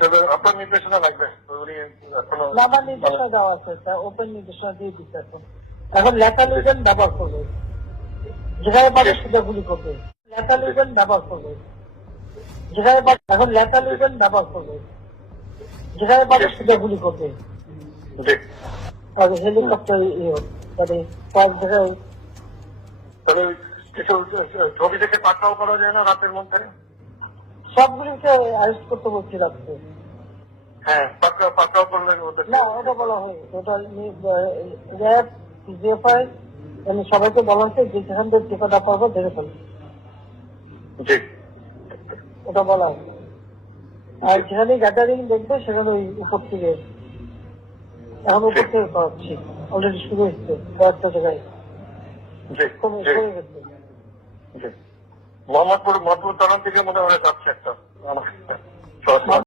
তবে আপনার নির্দেশনা লাগবে। উনি এখনও না, আমার নির্দেশনা দেওয়া আছে ওপেন নির্দেশনা দিয়ে দিচ্ছে এখন। এখন লেখা ব্যবহার করবে। যেখানে পাবে সেটা গুলি করবে। লেখা ব্যবহার করবে। যেখানে পাবে এখন লেখা ব্যবহার করবে। যেখানে পাবে সেটা করবে। জি আর হেলিকপ্টার ইয়ে মানে কয়েক জায়গায় কিছু ছবি দেখে পাকড়াও করা যায় না রাতের মধ্যে? সবগুলিকে অ্যারেস্ট করতে বলছি রাখতে হ্যাঁ পাকড়াও পাকড়াও করলে ওদের না ওটা বলা হয় ওটা র্যাব জিএফআই মানে সবাইকে বলা হয়েছে যে যেখান থেকে টিকাটা পাবো ফেলবে জি। ওটা বলা হয় আর যেখানে গ্যাদারিং দেখবে সেখানে ওই উপর থেকে এখন উপর থেকে করাচ্ছি অলরেডি শুরু হচ্ছে কয়েকটা জায়গায়। জি। মোহাম্মদপুর মধুর তরণ থেকে মনে হয় যাচ্ছে একটা।